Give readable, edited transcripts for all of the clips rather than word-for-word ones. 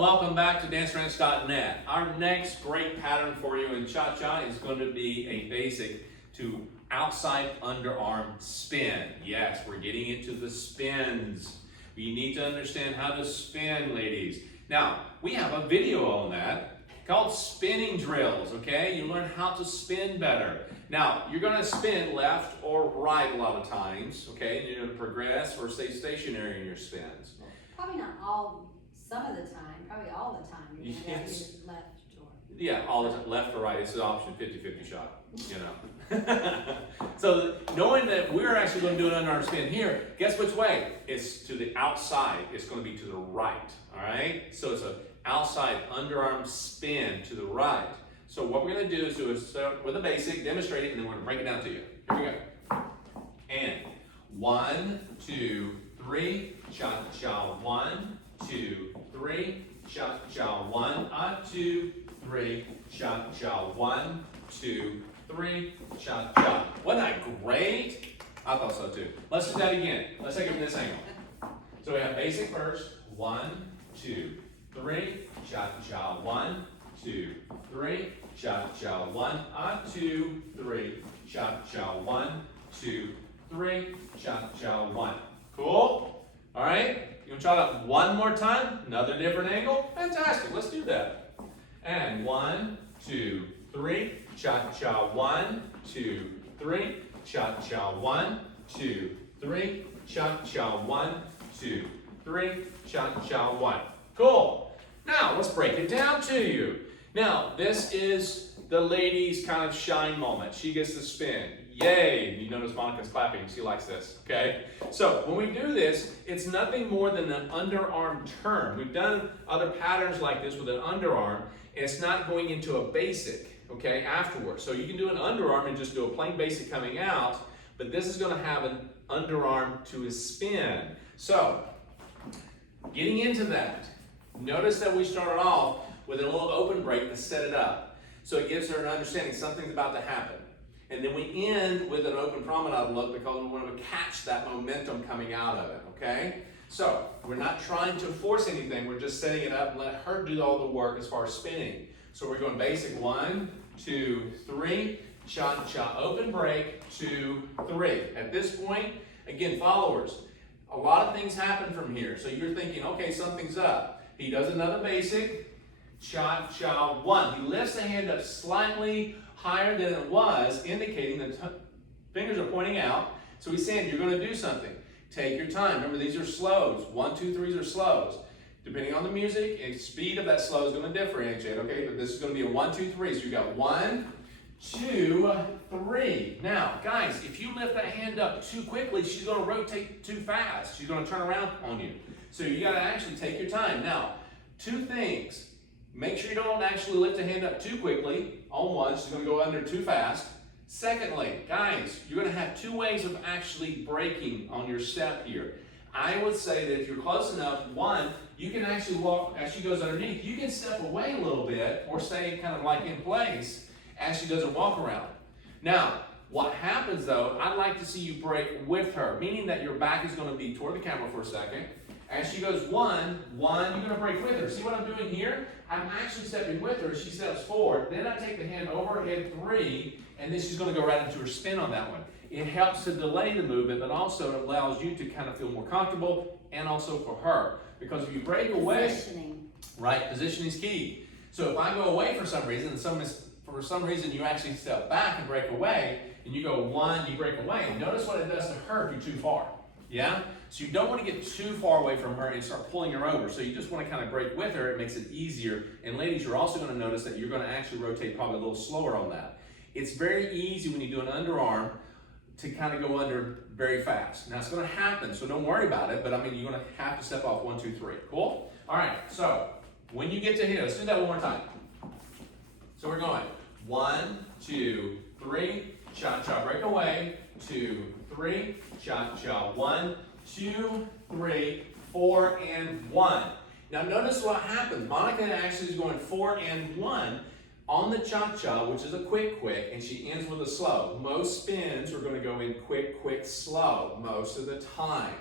and welcome back to DanceRanch.net. Our next great pattern for you in cha-cha is going to be a basic to outside underarm spin. Yes, we're getting into the spins. You need to understand how to spin, ladies. Now, we have a video on that called spinning drills, okay? You learn how to spin better. Now, you're gonna spin left or right a lot of times, okay? You're gonna progress or stay stationary in your spins. Probably not all, some of the time, probably all the time. You're gonna have to do left or yeah, all the time, left or right. It's an option 50-50 shot, you know. So knowing that we're actually going to do an underarm spin here, guess which way? It's to the outside. It's going to be to the right, all right? So it's an outside underarm spin to the right. So what we're going to do is start with a basic, demonstrate it, and then we're going to break it down to you. Here we go. And 1, 2, 3, cha-cha, 1, 2, 3, cha-cha, 1, 2, 3, cha-cha, 1, 2, 3, cha-cha. Wasn't that great? I thought so too. Let's do that again. Let's take it from this angle. So we have basic first. 1, 2, 3, cha-cha, 1, 2, 3, cha-cha, 1, 2, 3, cha-cha, 1, 2, 3, cha-cha, 1. Cool? All right? You want to try that one more time? Another different angle? Fantastic. Let's do that. And 1, 2, 3, cha-cha, 1, 2, 3, cha-cha, 1, 2, 3, cha-cha, 1, 2, 3, cha-cha, 1. Cool. Now, let's break it down to you. Now, this is the lady's kind of shine moment. She gets to spin. Yay! You notice Monica's clapping. She likes this, okay? So, when we do this, it's nothing more than an underarm turn. We've done other patterns like this with an underarm, and it's not going into a basic, okay, afterwards. So you can do an underarm and just do a plain basic coming out, but this is going to have an underarm to a spin. So, getting into that, notice that we started off with a little open break to set it up. So it gives her an understanding something's about to happen. And then we end with an open promenade look because we want to catch that momentum coming out of it, okay? So we're not trying to force anything, we're just setting it up and let her do all the work as far as spinning. So we're going basic 1, 2, 3, cha-cha, open break, 2, 3. At this point, again, followers, a lot of things happen from here. So you're thinking, okay, something's up. He does another basic, cha-cha, 1. He lifts the hand up slightly higher than it was, indicating the fingers are pointing out. So he's saying, you're going to do something. Take your time. Remember, these are slows. 1, 2, 3s are slows. Depending on the music, the speed of that slow is going to differentiate, okay? But this is going to be a 1, 2, 3. So you got 1, 2, 3. Now, guys, if you lift that hand up too quickly, she's going to rotate too fast. She's going to turn around on you. So you got to actually take your time. Now, 2 things. Make sure you don't actually lift the hand up too quickly on one. She's going to go under too fast. Secondly, guys, you're going to have 2 ways of actually breaking on your step here. I would say that if you're close enough, 1, you can actually walk, as she goes underneath, you can step away a little bit or stay kind of like in place as she does her walk around. Now, what happens though, I'd like to see you break with her, meaning that your back is going to be toward the camera for a second. As she goes 1, you're going to break with her. See what I'm doing here? I'm actually stepping with her. She steps forward. Then I take the hand over her head 3, and then she's going to go right into her spin on that one. It helps to delay the movement, but also it allows you to kind of feel more comfortable, and also for her. Because if you break away, positioning is key. So if I go away for some reason, for some reason you actually step back and break away, and you go 1, you break away. Notice what it does to her if you're too far. Yeah? So you don't want to get too far away from her and start pulling her over. So you just want to kind of break with her. It makes it easier. And ladies, you're also going to notice that you're going to actually rotate probably a little slower on that. It's very easy when you do an underarm to kind of go under very fast. Now it's going to happen, so don't worry about it. But I mean, you're going to have to step off 1, 2, 3. Cool? All right. So when you get to here, let's do that one more time. So we're going 1, 2, 3, cha-cha, break away, 2, 3, cha-cha, 1, 2, 3, 4, and 1. Now notice what happens. Monica actually is going 4 and 1 on the cha-cha, which is a quick, and she ends with a slow. Most spins are going to go in quick, slow most of the time.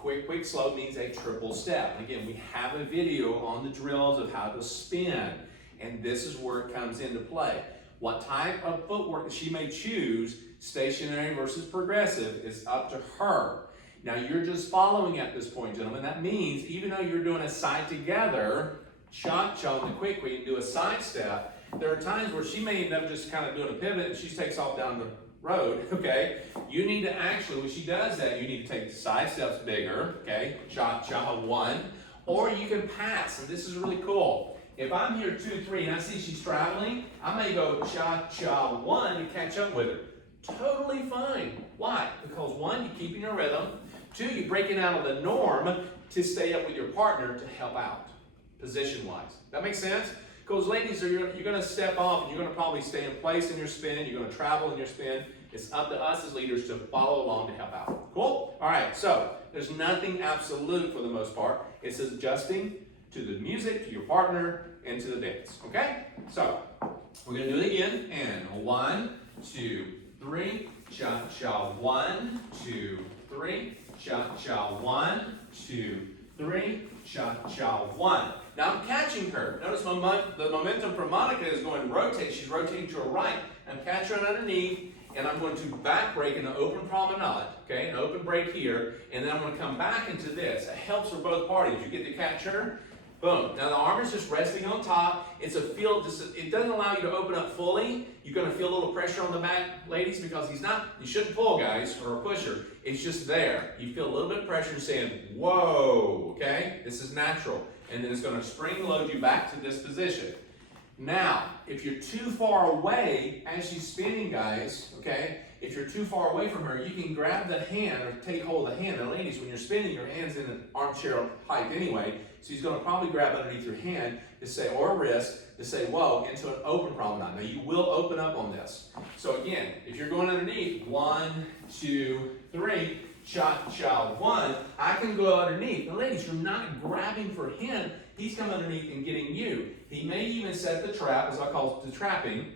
Quick, quick, slow means a triple step. And again, we have a video on the drills of how to spin, and this is where it comes into play. What type of footwork that she may choose, stationary versus progressive, is up to her. Now you're just following at this point, gentlemen. That means even though you're doing a side together, cha-cha and the quick, and do a side step, there are times where she may end up just kind of doing a pivot and she takes off down the road, okay? You need to actually, when she does that, you need to take side steps bigger, okay? Cha-cha, 1. Or you can pass, and this is really cool. If I'm here 2, 3, and I see she's traveling, I may go cha-cha 1 to catch up with her. Totally fine. Why? Because 1, you're keeping your rhythm. 2, you're breaking out of the norm to stay up with your partner to help out, position-wise. That makes sense? Because ladies, you're going to step off and you're going to probably stay in place in your spin. You're going to travel in your spin. It's up to us as leaders to follow along to help out. Cool? All right, so there's nothing absolute for the most part. It's adjusting to the music, to your partner, and to the dance. Okay? So we're going to do it again. And 1, 2, 3, cha-cha, 1, 2, 3, cha-cha, 1, 2, 3, cha-cha, 1. Now I'm catching her. Notice the momentum for Monica is going to rotate. She's rotating to her right. I'm catching her underneath, and I'm going to back break in an open promenade, okay, an open break here, and then I'm going to come back into this. It helps for both parties. You get to catch her, boom. Now the arm is just resting on top. It's a feel, it doesn't allow you to open up fully. You're going to feel a little pressure on the back, ladies, because you shouldn't pull, guys, or push her. It's just there. You feel a little bit of pressure saying, whoa, okay? This is natural. And then it's going to spring load you back to this position. Now, if you're too far away as she's spinning, guys, okay, if you're too far away from her, you can grab the hand or take hold of the hand. Now, ladies, when you're spinning, your hand's in an armchair height anyway, so he's going to probably grab underneath your hand to say, or a wrist, to say, whoa, into an open promenade. Now, you will open up on this. So again, if you're going underneath, 1, 2, 3, cha-cha, 1, I can go underneath. Now, ladies, you're not grabbing for him. He's coming underneath and getting you. He may even set the trap, as I call it, the trapping.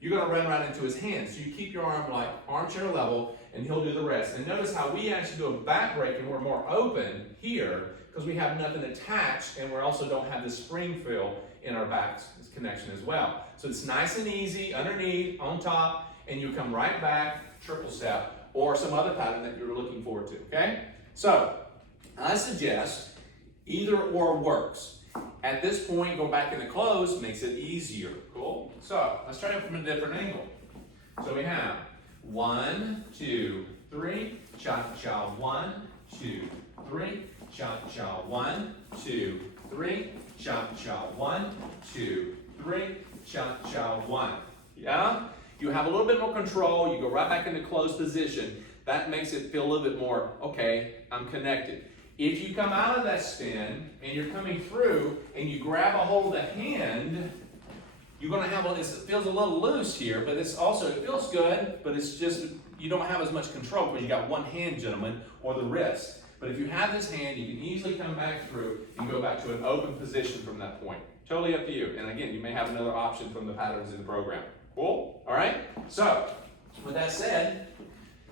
You're going to run right into his hand. So you keep your arm like armchair level, and he'll do the rest. And notice how we actually do a back break, and we're more open here because we have nothing attached, and we also don't have the spring feel in our back connection as well. So it's nice and easy, underneath, on top, and you come right back, triple step, or some other pattern that you're looking forward to, okay? So, I suggest either or works. At this point, go back into close makes it easier, cool? So, let's try it from a different angle. So we have 1, 2, 3, cha-cha, 1, 2, 3, cha-cha, 1, 2, 3, cha-cha, 1, 2, 3, cha-cha, 1. Yeah? You have a little bit more control. You go right back into closed position. That makes it feel a little bit more, okay, I'm connected. If you come out of that spin and you're coming through and you grab a hold of the hand, you're going to have, it feels a little loose here, but it's also, it feels good, but it's just, you don't have as much control because you got one hand, gentlemen, or the wrist. But if you have this hand, you can easily come back through and go back to an open position from that point. Totally up to you. And again, you may have another option from the patterns in the program. Cool? All right? So, with that said,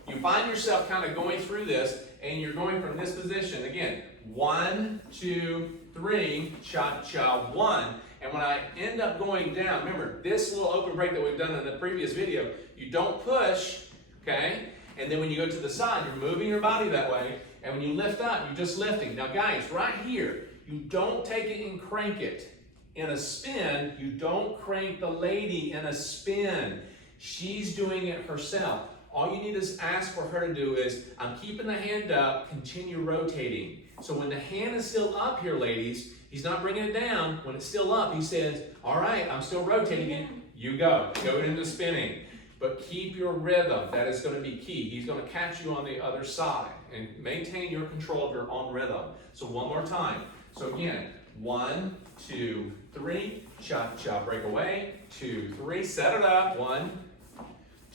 you find yourself kind of going through this, and you're going from this position. Again, 1, 2, 3, cha-cha, 1. And when I end up going down, remember, this little open break that we've done in the previous video, you don't push, okay? And then when you go to the side, you're moving your body that way. And when you lift up, you're just lifting. Now, guys, right here, you don't take it and crank it. In a spin, you don't crank the lady in a spin. She's doing it herself. All you need to ask for her to do is, I'm keeping the hand up, continue rotating. So when the hand is still up here, ladies, he's not bringing it down. When it's still up, he says, all right, I'm still rotating it. You go. Go into spinning. But keep your rhythm. That is going to be key. He's going to catch you on the other side. And maintain your control of your own rhythm. So one more time. So again, 1, 2, 3, cha-cha, break away. 2, 3, set it up. 1,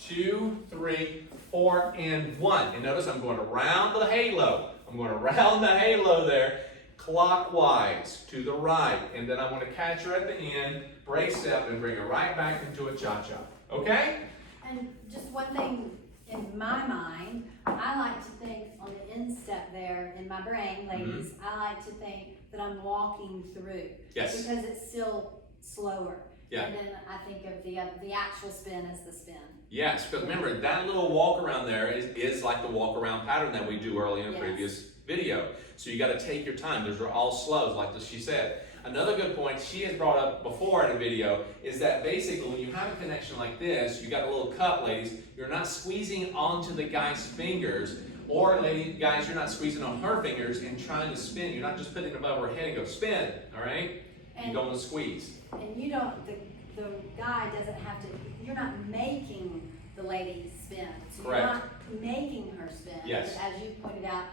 2, 3, 4, and 1. And notice I'm going around the halo. I'm going around the halo there, clockwise to the right. And then I'm going to catch her at the end, break step, and bring her right back into a cha-cha. Okay? And just one thing in my mind, I like to think on the instep there in my brain, ladies, I like to think that I'm walking through. Yes. Because it's still slower. Yeah. And then I think of the actual spin as the spin. Yes, because remember, that little walk around there is like the walk around pattern that we do early in the previous video. So you got to take your time. Those are all slows, like she said. Another good point she has brought up before in a video is that basically when you have a connection like this, you got a little cup, ladies, you're not squeezing onto the guy's fingers, or guys, you're not squeezing on her fingers and trying to spin. You're not just putting it above her head and go spin, all right? You don't want to squeeze. And you don't, the guy doesn't have to, you're not making the lady spin. So Correct. You're not making her spin. Yes. But as you pointed out,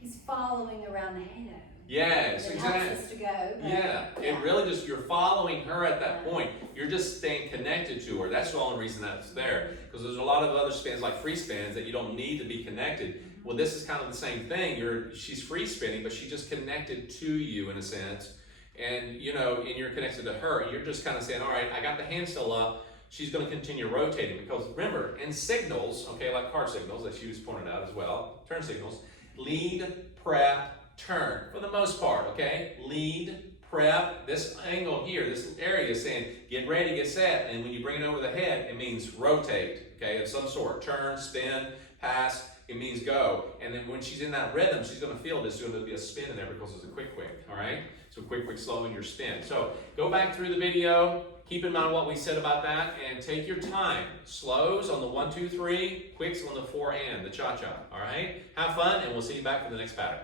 he's following around the halo. Yes, It exactly. helps us to go. But, Yeah, it really just, you're following her at that point. You're just staying connected to her. That's the only reason that's there. Because there's a lot of other spins, like free spins, that you don't need to be connected. Well, this is kind of the same thing. She's free spinning, but she's just connected to you in a sense. And, you know, and you're connected to her. And you're just kind of saying, all right, I got the hand still up. She's going to continue rotating. Because remember, in signals, okay, like car signals, that she was pointed out as well, turn signals, lead, prep, turn, for the most part, okay? Lead, prep, this angle here, this area is saying, get ready, get set, and when you bring it over the head, it means rotate, okay, of some sort. Turn, spin, pass, it means go. And then when she's in that rhythm, she's gonna feel this, there's gonna be a spin in there because it's a quick, all right? So quick, slowing your spin. So go back through the video, keep in mind what we said about that, and take your time. Slows on the 1, 2, 3, quicks on the 4 and the cha-cha, all right? Have fun, and we'll see you back for the next pattern.